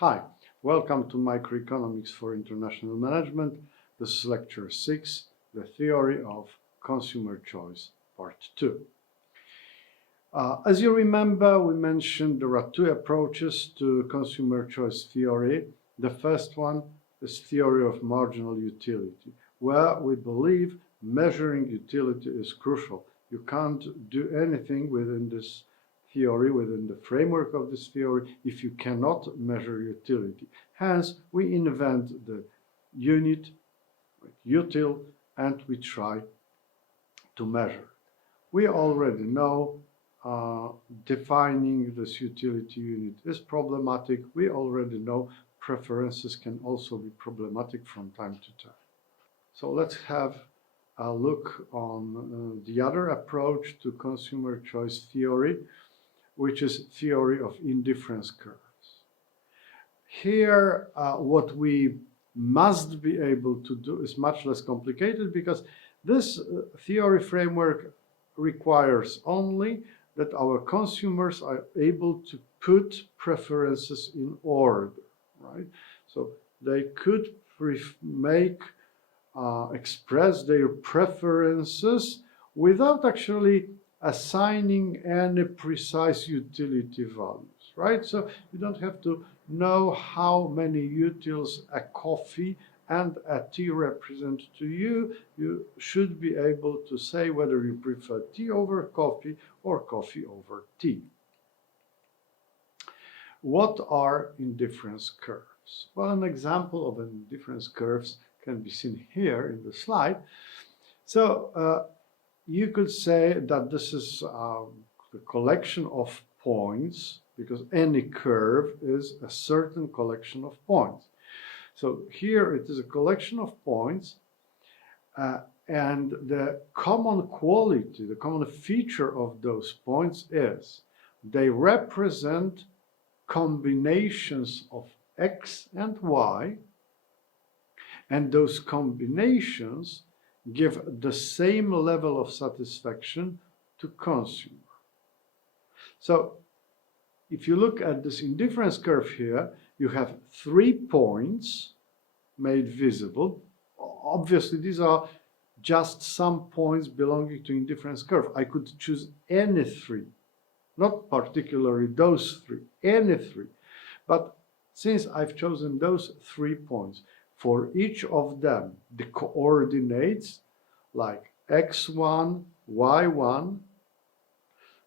Hi, welcome to Microeconomics for International Management. This is Lecture 6, the Theory of Consumer Choice, Part 2. As you remember, we mentioned there are two approaches to consumer choice theory. The first one is theory of marginal utility, where we believe measuring utility is crucial. You can't do anything within this theory, within the framework of this theory, if you cannot measure utility. Hence, we invent the unit, util, and we try to measure. We already know defining this utility unit is problematic. We already know preferences can also be problematic from time to time. So let's have a look on the other approach to consumer choice theory, which is theory of indifference curves. Here, what we must be able to do is much less complicated, because this theory framework requires only that our consumers are able to put preferences in order, right? So they could express their preferences without actually assigning any precise utility values, right? So you don't have to know how many utils a coffee and a tea represent to you. You should be able to say whether you prefer tea over coffee or coffee over tea. What are indifference curves? Well, an example of indifference curves can be seen here in the slide. So you could say that this is the collection of points, because any curve is a certain collection of points. So here it is a collection of points, and the common quality, the common feature of those points is they represent combinations of x and y, and those combinations give the same level of satisfaction to consumer. So if you look at this indifference curve here, you have 3 points made visible. Obviously, these are just some points belonging to indifference curve. I could choose any 3, not particularly those 3, any 3. But since I've chosen those 3 points, for each of them, the coordinates like x1, y1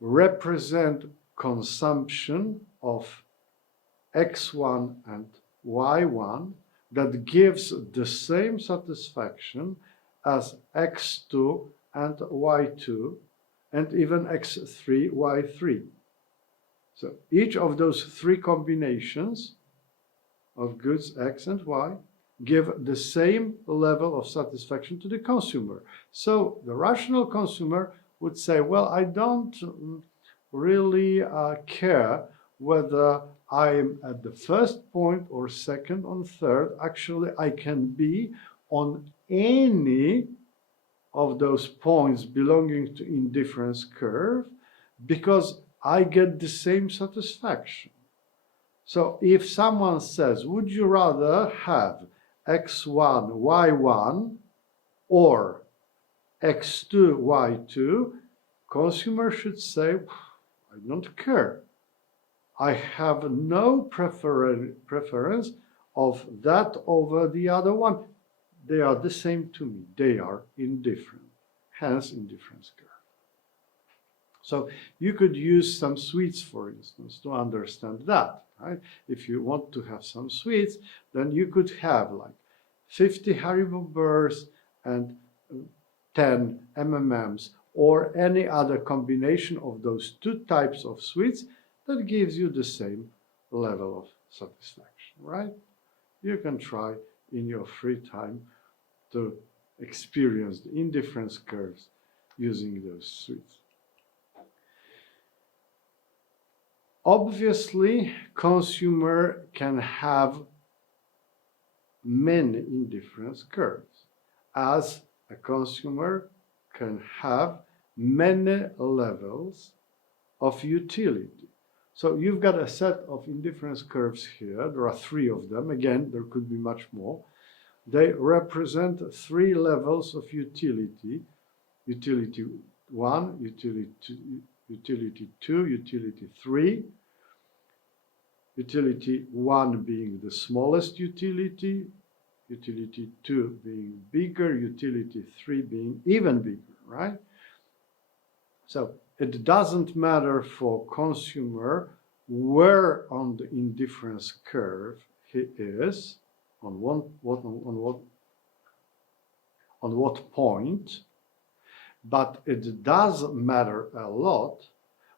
represent consumption of x1 and y1 that gives the same satisfaction as x2 and y2 and even x3, y3. So each of those 3 combinations of goods x and y give the same level of satisfaction to the consumer. So the rational consumer would say, well, I don't really care whether I'm at the first point or second or third. Actually, I can be on any of those points belonging to indifference curve because I get the same satisfaction. So if someone says, would you rather have x1, y1 or x2, y2, consumer should say, I don't care. I have no preference of that over the other one. They are the same to me. They are indifferent. Hence, indifference curve. So you could use some sweets, for instance, to understand that. Right? If you want to have some sweets, then you could have like 50 Haribo Burrs and 10 M&Ms, or any other combination of those 2 types of sweets that gives you the same level of satisfaction, right? You can try in your free time to experience the indifference curves using those sweets. Obviously, consumer can have many indifference curves, as a consumer can have many levels of utility. So you've got a set of indifference curves here. There are 3 of them. Again, there could be much more. They represent 3 levels of utility. Utility 1, utility 2, utility 3. Utility 1 being the smallest utility, utility 2 being bigger, utility 3 being even bigger, right? So it doesn't matter for consumer where on the indifference curve he is, on what point, but it does matter a lot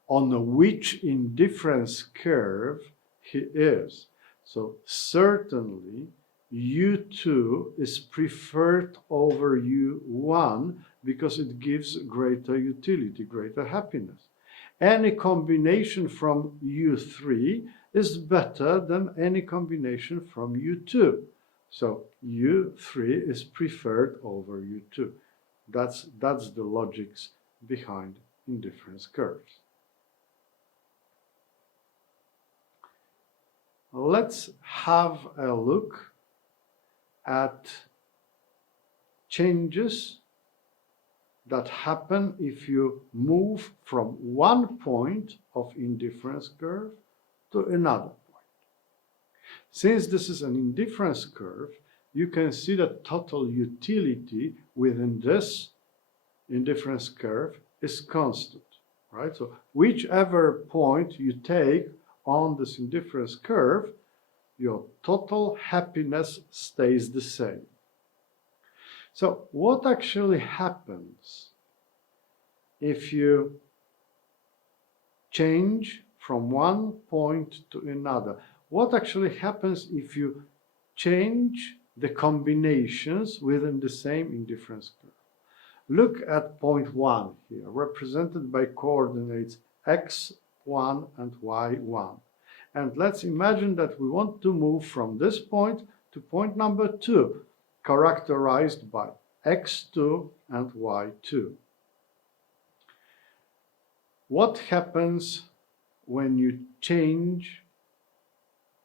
on which indifference curve he is. So certainly U2 is preferred over U1 because it gives greater utility, greater happiness. Any combination from U3 is better than any combination from U2. So U3 is preferred over U2. That's the logics behind indifference curves. Let's have a look at changes that happen if you move from one point of indifference curve to another point. Since this is an indifference curve, you can see that total utility within this indifference curve is constant, right? So whichever point you take on this indifference curve, your total happiness stays the same. So what actually happens if you change from one point to another? What actually happens if you change the combinations within the same indifference curve? Look at point 1 here, represented by coordinates x1 and y1. And let's imagine that we want to move from this point to point number 2, characterized by x2 and y2. What happens when you change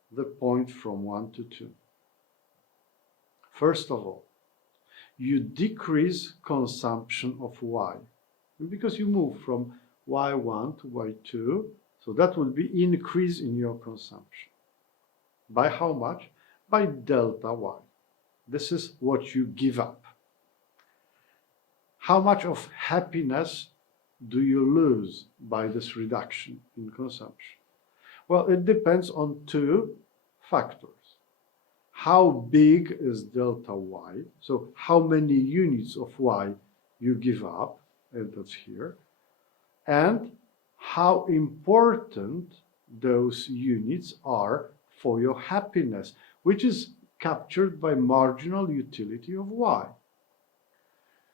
the point from 1 to 2? First of all, you decrease consumption of y, because you move from y1 to y2, so that will be increase in your consumption. By how much? By delta y. This is what you give up. How much of happiness do you lose by this reduction in consumption? Well, it depends on 2 factors. How big is delta y? So how many units of y you give up, and that's here, and how important those units are for your happiness, which is captured by marginal utility of y.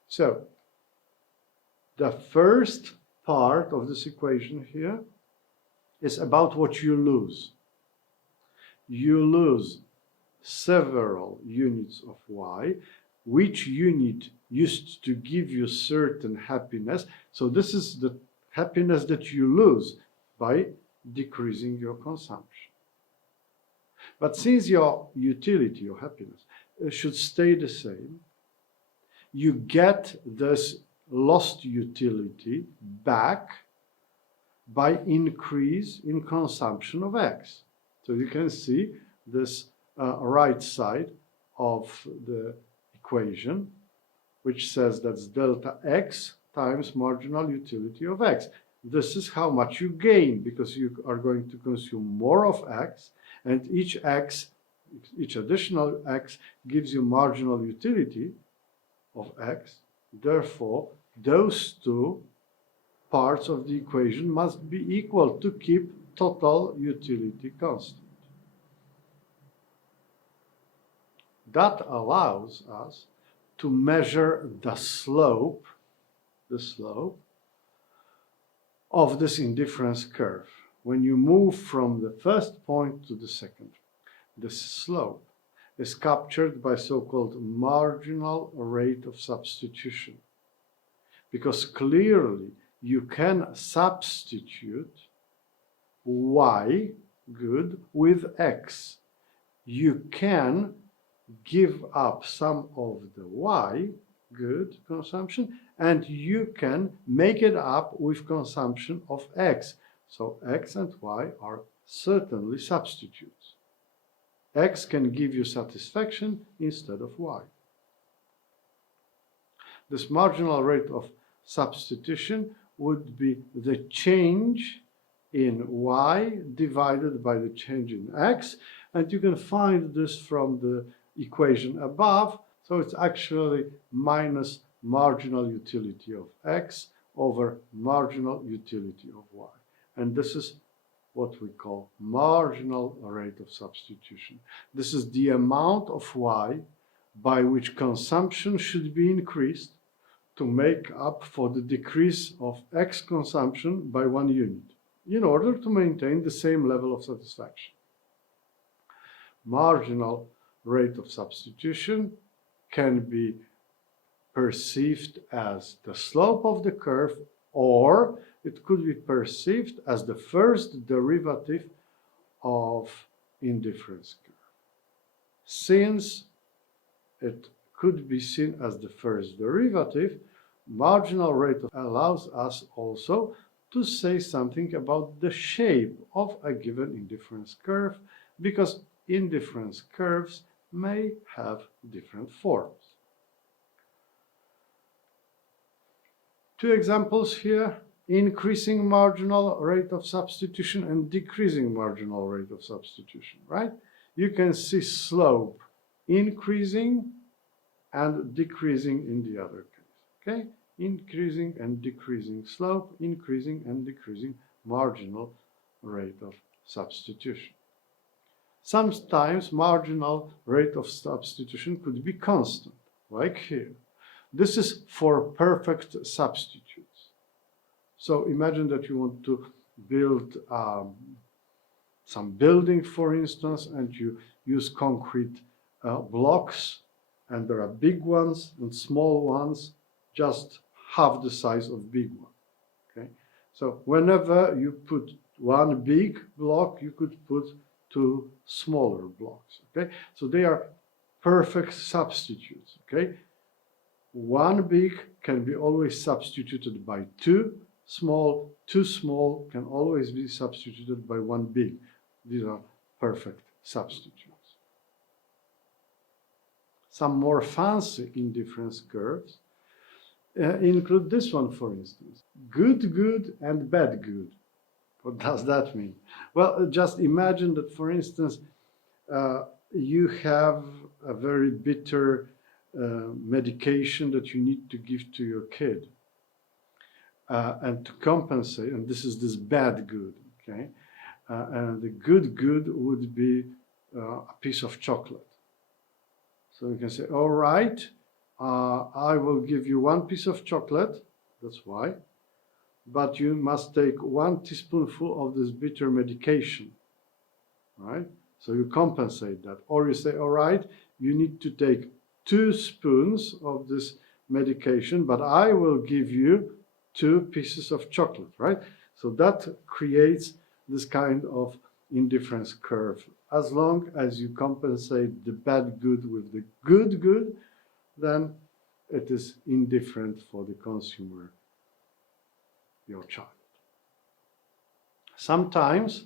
So the first part of this equation here is about what you lose. You lose several units of y, which unit used to give you certain happiness. So this is the happiness that you lose by decreasing your consumption. But since your utility, your happiness, should stay the same, you get this lost utility back by increase in consumption of x. So you can see this right side of the equation, which says that's delta x times marginal utility of x. This is how much you gain, because you are going to consume more of x, and each additional x gives you marginal utility of x. Therefore, those 2 parts of the equation must be equal to keep total utility constant. That allows us to measure the slope of this indifference curve. When you move from the first point to the second, this slope is captured by so-called marginal rate of substitution, because clearly you can substitute Y good with X. You can give up some of the Y good consumption, and you can make it up with consumption of X. So X and Y are certainly substitutes. X can give you satisfaction instead of Y. This marginal rate of substitution would be the change in Y divided by the change in X, and you can find this from the equation above. So it's actually minus marginal utility of X over marginal utility of Y. And this is what we call marginal rate of substitution. This is the amount of Y by which consumption should be increased to make up for the decrease of X consumption by 1 unit in order to maintain the same level of satisfaction. Marginal rate of substitution can be perceived as the slope of the curve, or it could be perceived as the first derivative of indifference curve. Since it could be seen as the first derivative, marginal rate allows us also to say something about the shape of a given indifference curve, because indifference curves may have different forms. Two examples here: increasing marginal rate of substitution and decreasing marginal rate of substitution, right? You can see slope increasing and decreasing in the other case, okay? Increasing and decreasing slope, increasing and decreasing marginal rate of substitution. Sometimes marginal rate of substitution could be constant, like here. This is for perfect substitutes. So imagine that you want to build some building, for instance, and you use concrete blocks, and there are big ones and small ones, just half the size of big one. Okay? So whenever you put one big block, you could put two smaller blocks. Okay? So they are perfect substitutes. Okay? One big can be always substituted by two small can always be substituted by one big. These are perfect substitutes. Some more fancy indifference curves include this one, for instance. Good, good, and bad, good. What does that mean? Well, just imagine that, for instance, you have a very bitter medication that you need to give to your kid. And to compensate, and this is this bad good, okay? And the good good would be a piece of chocolate. So you can say, all right, I will give you one piece of chocolate, that's why, but you must take 1 teaspoonful of this bitter medication, right? So you compensate that. Or you say, all right, you need to take 2 spoons of this medication, but I will give you 2 pieces of chocolate, right? So that creates this kind of indifference curve. As long as you compensate the bad good with the good good, then it is indifferent for the consumer, your child. Sometimes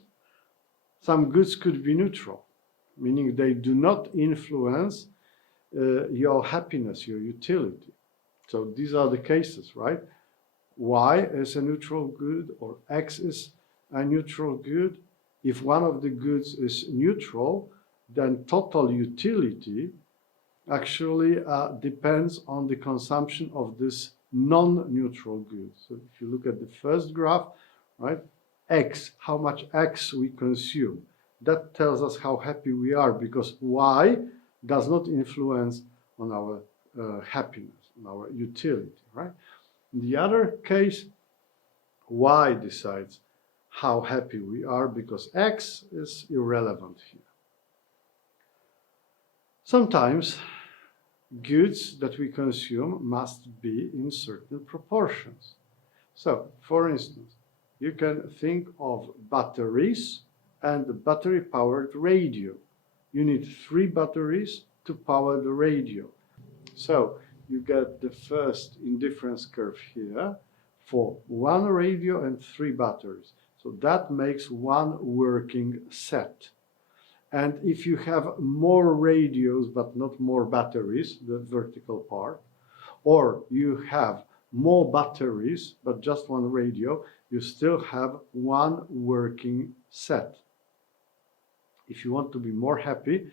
some goods could be neutral, meaning they do not influence your happiness, your utility. So these are the cases, right? Y is a neutral good, or X is a neutral good. If one of the goods is neutral, then total utility actually depends on the consumption of this non-neutral good. So if you look at the first graph, right, X, how much X we consume, that tells us how happy we are, because Y does not influence on our happiness, on our utility, right? In the other case, Y decides how happy we are, because X is irrelevant here. Sometimes goods that we consume must be in certain proportions. So, for instance, you can think of batteries and the battery-powered radio. You need 3 batteries to power the radio. So you get the first indifference curve here for 1 radio and 3 batteries. So that makes 1 working set. And if you have more radios but not more batteries, the vertical part, or you have more batteries but just 1 radio, you still have 1 working set. If you want to be more happy,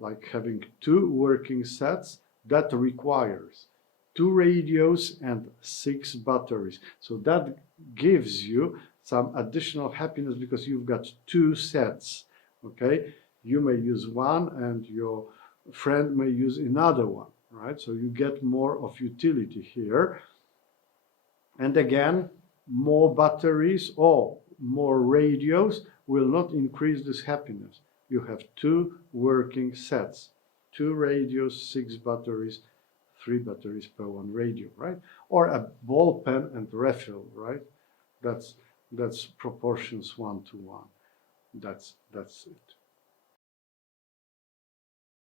like having 2 working sets, that requires 2 radios and 6 batteries. So that gives you some additional happiness because you've got 2 sets, okay? You may use one and your friend may use another one, right? So you get more of utility here. And again, more batteries or more radios will not increase this happiness. You have 2 working sets, 2 radios, 6 batteries, 3 batteries per 1 radio, right? Or a ball pen and refill, right? That's proportions 1 to 1. That's it.